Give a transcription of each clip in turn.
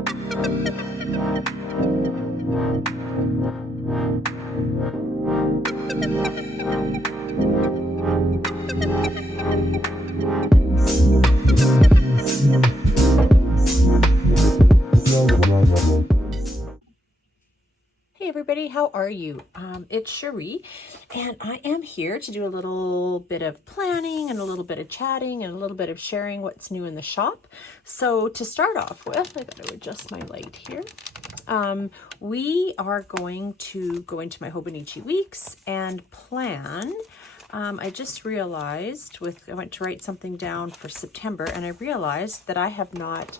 Hey everybody, how are you? It's Cherie, and I am here to do a little bit of planning and a little bit of chatting and a little bit of sharing what's new in the shop. So to start off with, I got to adjust my light here. We are going to go into my Hobonichi weeks and plan. I just realized I went to write something down for September, and I realized that I have not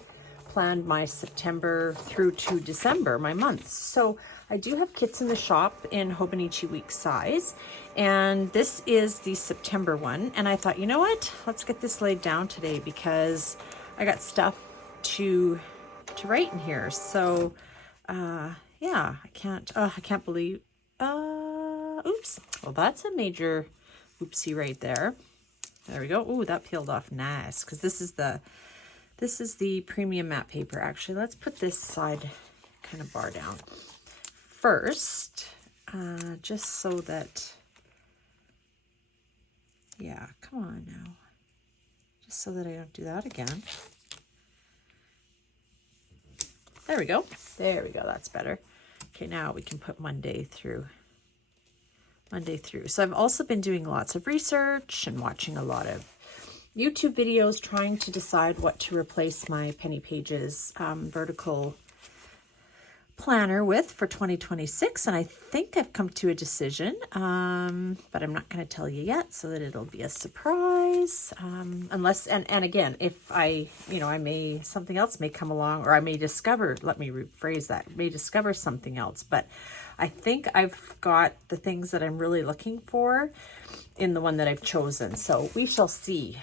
planned my September through to December, my months. So I do have kits in the shop in Hobonichi week size, and this is the September one. And I thought, you know what? Let's get this laid down today because I got stuff to write in here. So yeah, I can't believe, oops. Well, that's a major oopsie right there. There we go. Ooh, that peeled off nice because this is the premium matte paper. Actually, let's put this side kind of bar down first, just so that, yeah, come on now. Just so that I don't do that again. There we go. There we go. That's better. Okay, now we can put Monday through. So I've also been doing lots of research and watching a lot of YouTube videos trying to decide what to replace my Penny Pages vertical planner with for 2026, and I think I've come to a decision, but I'm not going to tell you yet so that it'll be a surprise, unless, and again, if something else may come along, or I may discover, let me rephrase that, may discover something else, but I think I've got the things that I'm really looking for in the one that I've chosen. So we shall see.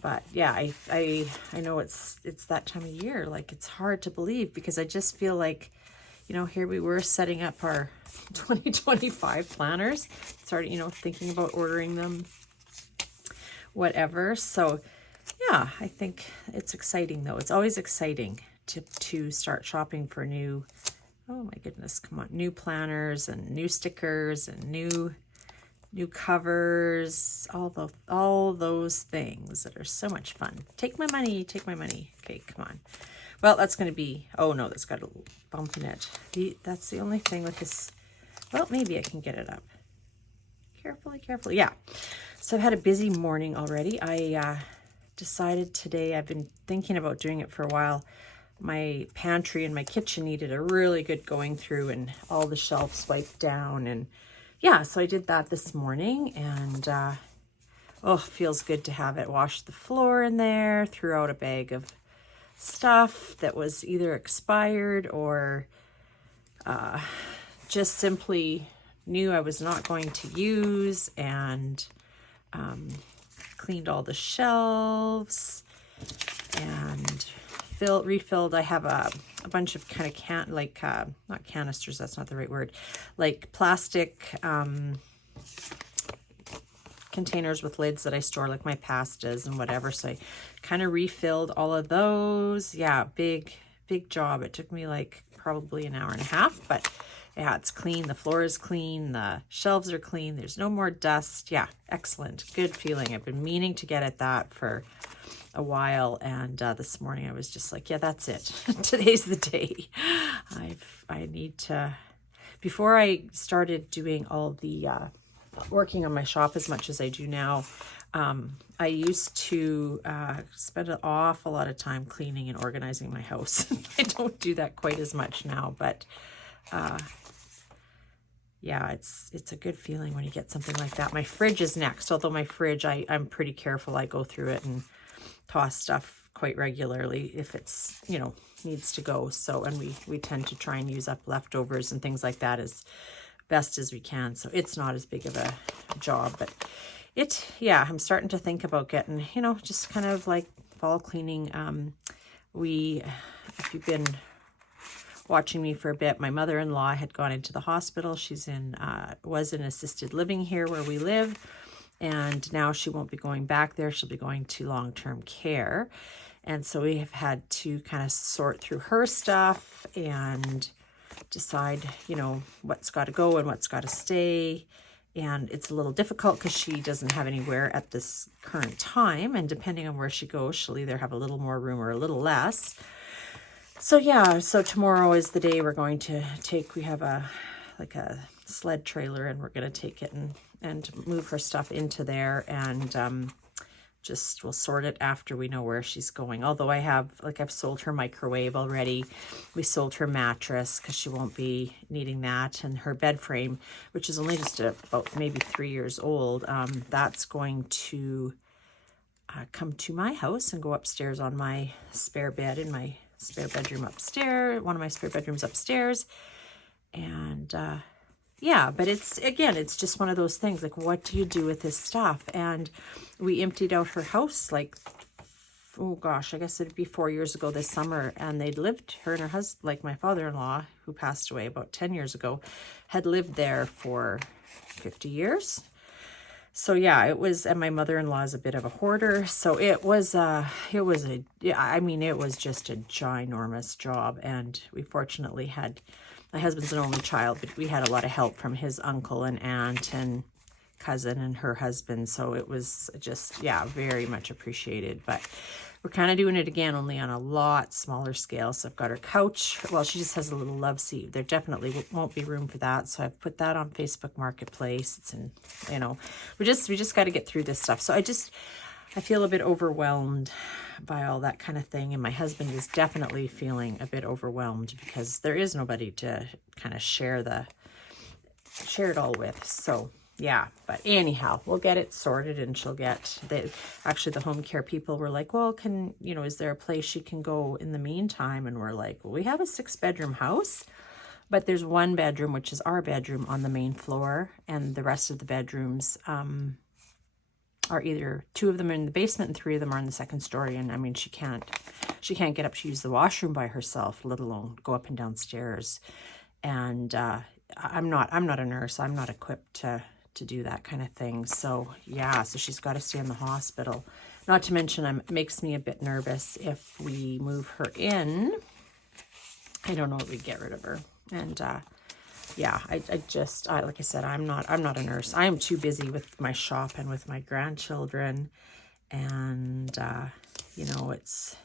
But yeah, I know it's that time of year. Like, it's hard to believe because I just feel like, here we were setting up our 2025 planners, started, thinking about ordering them, whatever. So yeah, I think it's exciting though. It's always exciting to start shopping for new, oh my goodness, come on, new planners and new stickers and new covers, all those things that are so much fun. Take my money. Okay, come on. Well, that's going to be, oh no, that's got a little bump in it. That's the only thing with this. Well, maybe I can get it up. Carefully. Yeah. So I've had a busy morning already. I decided today, I've been thinking about doing it for a while. My pantry and my kitchen needed a really good going through and all the shelves wiped down, and yeah, so I did that this morning, and feels good to have it. Washed the floor in there, threw out a bag of stuff that was either expired or just simply knew I was not going to use, and cleaned all the shelves and refilled. I have a bunch of kind of not canisters, that's not the right word, like plastic containers with lids that I store like my pastas and whatever. So I kind of refilled all of those. Yeah, big job. It took me like probably an hour and a half, but yeah, it's clean. The floor is clean. The shelves are clean. There's no more dust. Yeah, excellent. Good feeling. I've been meaning to get at that for a while, and this morning I was just like, yeah, that's it. Today's the day. I need to, before I started doing all the working on my shop as much as I do now, I used to spend an awful lot of time cleaning and organizing my house. I don't do that quite as much now, but yeah, it's a good feeling when you get something like that. My fridge is next, although my fridge, I'm pretty careful. I go through it and toss stuff quite regularly if it's, needs to go. So, and we tend to try and use up leftovers and things like that as best as we can. So it's not as big of a job, but I'm starting to think about getting, just kind of like fall cleaning. If you've been watching me for a bit, my mother-in-law had gone into the hospital. She's was in assisted living here where we live. And now she won't be going back there. She'll be going to long-term care. And so we have had to kind of sort through her stuff and decide, you know, what's got to go and what's got to stay. And it's a little difficult because she doesn't have anywhere at this current time. And depending on where she goes, she'll either have a little more room or a little less. So yeah, so tomorrow is the day we're going to take, we have a sled trailer, and we're going to take it and move her stuff into there, and just we'll sort it after we know where she's going. Although I've sold her microwave already. We sold her mattress because she won't be needing that, and her bed frame, which is only just about maybe 3 years old. That's going to come to my house and go upstairs on my spare bed in my spare bedroom upstairs, one of my spare bedrooms upstairs. And yeah, but it's just one of those things, like, what do you do with this stuff? And we emptied out her house, like, oh gosh, I guess it'd be 4 years ago this summer, and they'd lived, her and her husband, like my father-in-law, who passed away about 10 years ago, had lived there for 50 years. So yeah, it was, and my mother-in-law is a bit of a hoarder, so it was I mean, it was just a ginormous job. And we fortunately had, my husband's an only child, but we had a lot of help from his uncle and aunt and cousin and her husband, so it was just, yeah, very much appreciated. But we're kind of doing it again, only on a lot smaller scale. So I've got her couch. Well, she just has a little love seat. There definitely won't be room for that, so I've put that on Facebook Marketplace. It's in, you know, we just got to get through this stuff. So I feel a bit overwhelmed by all that kind of thing, and my husband is definitely feeling a bit overwhelmed because there is nobody to kind of share it all with. So yeah, but anyhow, we'll get it sorted, and she'll get actually the home care people were like, well, is there a place she can go in the meantime? And we're like, well, we have a 6-bedroom house, but there's 1 bedroom, which is our bedroom, on the main floor, and the rest of the bedrooms are either 2 of them are in the basement and 3 of them are in the 2nd story. And I mean, she can't get up to use the washroom by herself, let alone go up and downstairs. And I'm not a nurse. I'm not equipped to do that kind of thing. So yeah, so she's got to stay in the hospital. Not to mention, it makes me a bit nervous if we move her in. I don't know if we'd get rid of her. And yeah, I like I said, I'm not a nurse. I am too busy with my shop and with my grandchildren, and you know, it's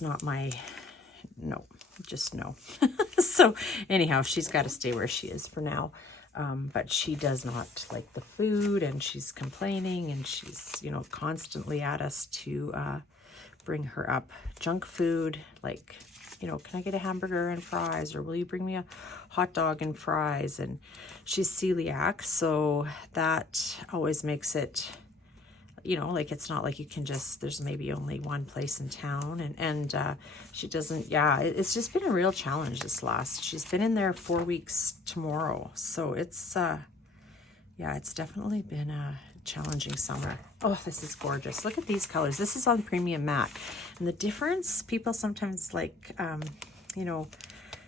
not my, no, just no. So anyhow, she's got to stay where she is for now. But she does not like the food, and she's complaining, and she's, you know, constantly at us to bring her up junk food, like, you know, can I get a hamburger and fries, or will you bring me a hot dog and fries? And she's celiac, so that always makes it, you know, like, it's not like you can just, there's maybe only one place in town, and she doesn't, yeah, it's just been a real challenge she's been in there 4 weeks tomorrow. So it's, yeah, it's definitely been a challenging summer. Oh, this is gorgeous. Look at these colors. This is on Premium Matte, and the difference, people sometimes like, you know,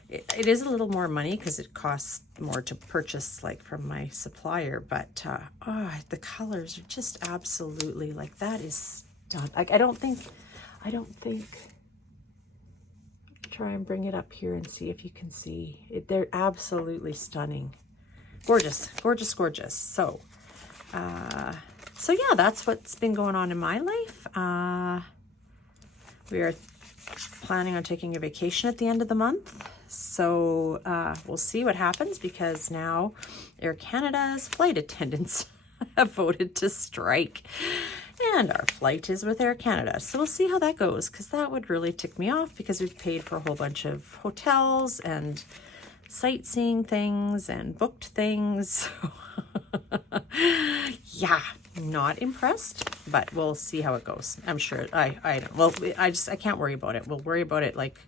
it is a little more money because it costs more to purchase, like, from my supplier, but oh, the colors are just absolutely, like, that is done. Like, I don't think try and bring it up here and see if you can see it. They're absolutely stunning. Gorgeous, gorgeous, gorgeous. So so yeah, that's what's been going on in my life. We are planning on taking a vacation at the end of the month. So we'll see what happens, because now Air Canada's flight attendants have voted to strike, and our flight is with Air Canada. So we'll see how that goes, because that would really tick me off, because we've paid for a whole bunch of hotels and sightseeing things and booked things. Yeah, not impressed, but we'll see how it goes. I'm sure I don't, well, I can't worry about it. We'll worry about it, like,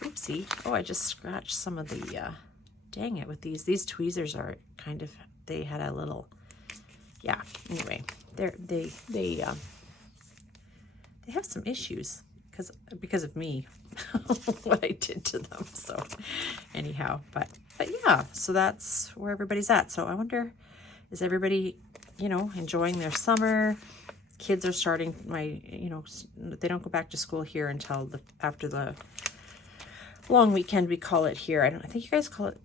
oopsie. Oh, I just scratched some of the, dang it, with these tweezers are kind of, they had a little, yeah, anyway, they have some issues because of me, what I did to them. So anyhow, but yeah, so that's where everybody's at. So I wonder, is everybody, you know, enjoying their summer? kids are starting they don't go back to school here until after the long weekend, we call it here. I think you guys call it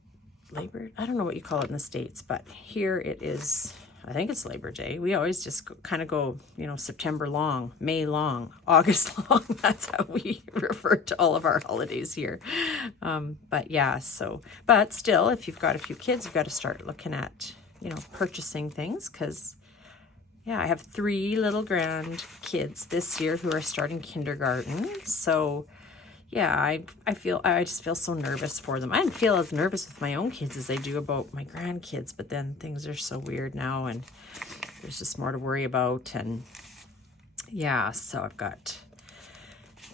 Labor. I don't know what you call it in the States, but here it is. I think it's Labor Day. We always just kind of go, September long, May long, August long. That's how we refer to all of our holidays here. But yeah, but still, if you've got a few kids, you've got to start looking at, purchasing things, because yeah, I have 3 little grand kids this year who are starting kindergarten. So yeah, I just feel so nervous for them. I didn't feel as nervous with my own kids as I do about my grandkids, but then things are so weird now, and there's just more to worry about. And yeah, so I've got,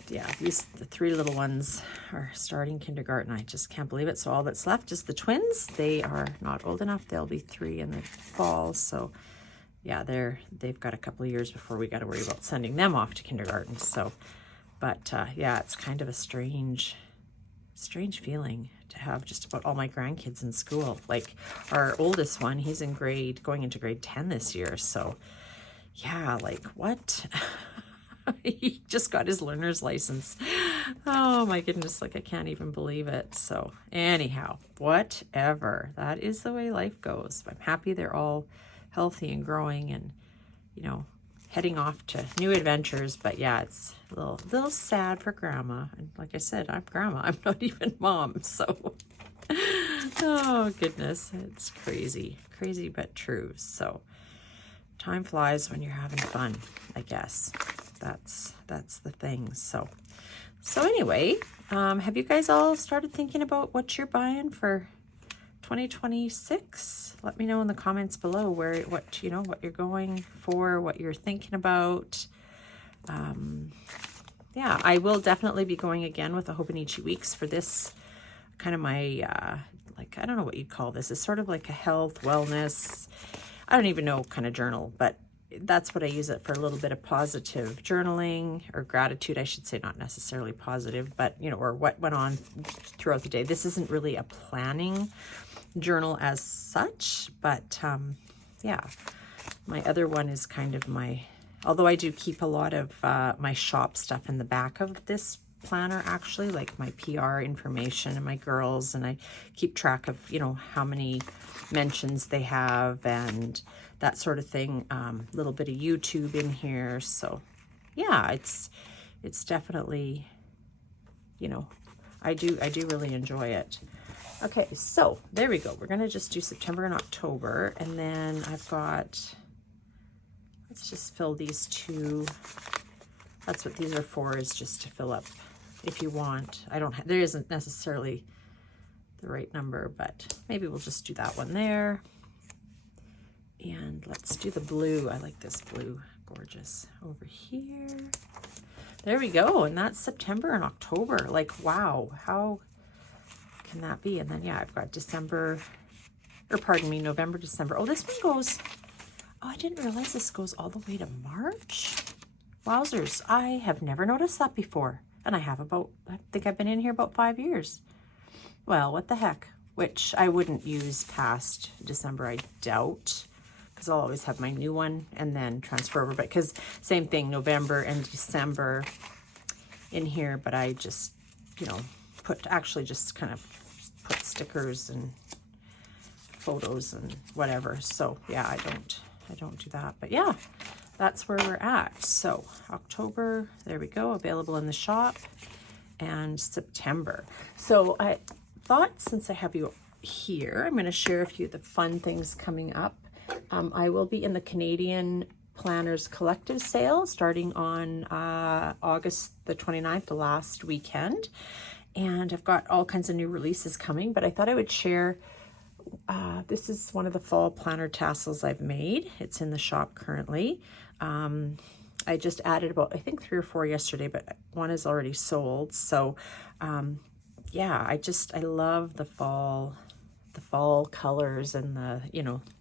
the 3 little ones are starting kindergarten. I just can't believe it. So all that's left is the twins. They are not old enough. They'll be 3 in the fall. So yeah, they've got a couple of years before we got to worry about sending them off to kindergarten. So, but yeah, it's kind of a strange feeling to have just about all my grandkids in school. Like our oldest one, he's going into grade 10 this year. So yeah, like what? He just got his learner's license. Oh my goodness, like I can't even believe it. So anyhow, whatever. That is the way life goes. I'm happy they're all healthy and growing and, heading off to new adventures. But yeah, it's a little sad for grandma. And like I said, I'm grandma. I'm not even mom. So, oh goodness, it's crazy but true. So time flies when you're having fun, I guess. That's the thing. So anyway, have you guys all started thinking about what you're buying for 2026? Let me know in the comments below what you're going for, what you're thinking about. Yeah, I will definitely be going again with the Hobonichi Weeks for this kind of my I don't know what you'd call this. It's sort of like a health, wellness, I don't even know kind of journal, but that's what I use it for, a little bit of positive journaling, or gratitude, I should say, not necessarily positive, but or what went on throughout the day. This isn't really a planning journal as such, but yeah, my other one is kind of although I do keep a lot of my shop stuff in the back of this planner, actually, like my PR information and my girls, and I keep track of how many mentions they have and that sort of thing. Little bit of YouTube in here. So yeah, it's definitely, I do really enjoy it. Okay, so there we go. We're gonna just do September and October, and then I've got, let's just fill these 2. That's what these are for, is just to fill up if you want. There isn't necessarily the right number, but maybe we'll just do that one there. And let's do the blue. I like this blue. Gorgeous. Over here. There we go. And that's September and October. Like, wow. How can that be? And then, yeah, I've got November, December. Oh, this one goes, oh, I didn't realize this goes all the way to March. Wowzers. I have never noticed that before. And I think I've been in here about 5 years. Well, what the heck? Which I wouldn't use past December, I doubt, because I'll always have my new one and then transfer over. But because same thing, November and December in here, but I just, just kind of put stickers and photos and whatever. So yeah, I don't do that. But yeah, that's where we're at. So October, there we go, available in the shop, and September. So I thought, since I have you here, I'm going to share a few of the fun things coming up. I will be in the Canadian Planners Collective sale starting on August the 29th, the last weekend. And I've got all kinds of new releases coming, but I thought I would share, this is one of the fall planner tassels I've made. It's in the shop currently. I just added about, I think 3 or 4 yesterday, but one is already sold. So yeah, I love the fall colors and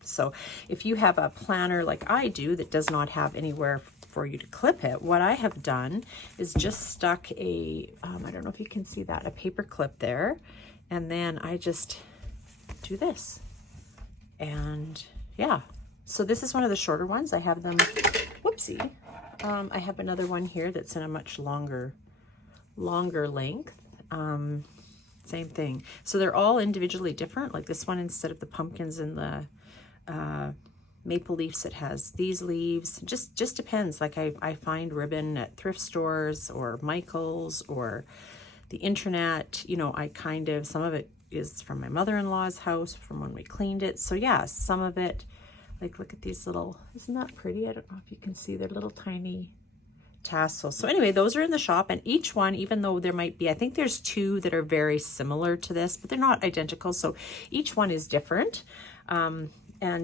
so if you have a planner like I do that does not have anywhere for you to clip it, what I have done is just stuck I don't know if you can see that, a paper clip there, and then I just do this, and yeah, so this is one of the shorter ones. I have them, whoopsie, I have another one here that's in a much longer length. Same thing. So they're all individually different. Like this one, instead of the pumpkins and the maple leaves, it has these leaves. Just depends. Like I find ribbon at thrift stores or Michael's or the internet. You know, I kind of, some of it is from my mother-in-law's house from when we cleaned it. So yeah, some of it, like look at these little, isn't that pretty? I don't know if you can see, they're little tiny tassels. So anyway, those are in the shop, and each one, even though there might be, I think there's two that are very similar to this, but they're not identical. So each one is different. And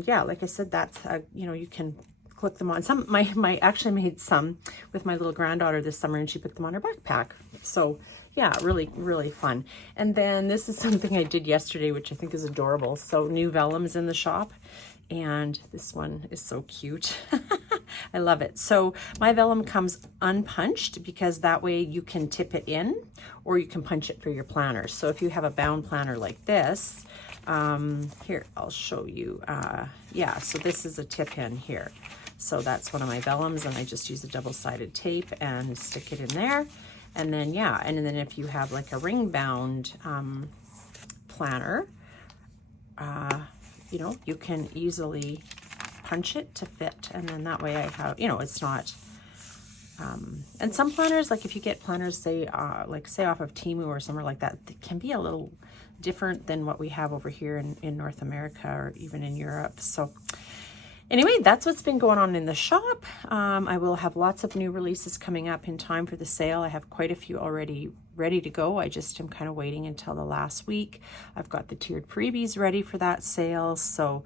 yeah, like I said, that's, you know, you can click them on. Some, my actually made some with my little granddaughter this summer, and she put them on her backpack. So yeah, really, really fun. And then this is something I did yesterday, which I think is adorable. So new vellums in the shop, and this one is so cute. I love it. So my vellum comes unpunched because that way you can tip it in or you can punch it for your planner. So if you have a bound planner like this, here, I'll show you. Yeah, so this is a tip in here. So that's one of my vellums, and I just use a double-sided tape and stick it in there. And then, yeah, and then if you have like a ring bound planner, you know, you can easily punch it to fit, and then that way I have, you know, it's not, and some planners, like if you get planners, say, like say off of Temu or somewhere like that, it can be a little different than what we have over here in North America or even in Europe. So anyway, that's what's been going on in the shop. I will have lots of new releases coming up in time for the sale. I have quite a few already ready to go. I just am kind of waiting until the last week. I've got the tiered freebies ready for that sale. So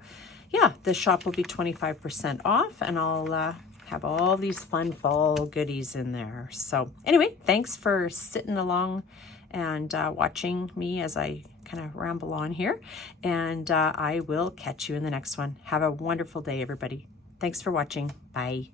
yeah, the shop will be 25% off, and I'll have all these fun fall goodies in there. So anyway, thanks for sitting along and watching me as I kind of ramble on here, and I will catch you in the next one. Have a wonderful day, everybody. Thanks for watching. Bye.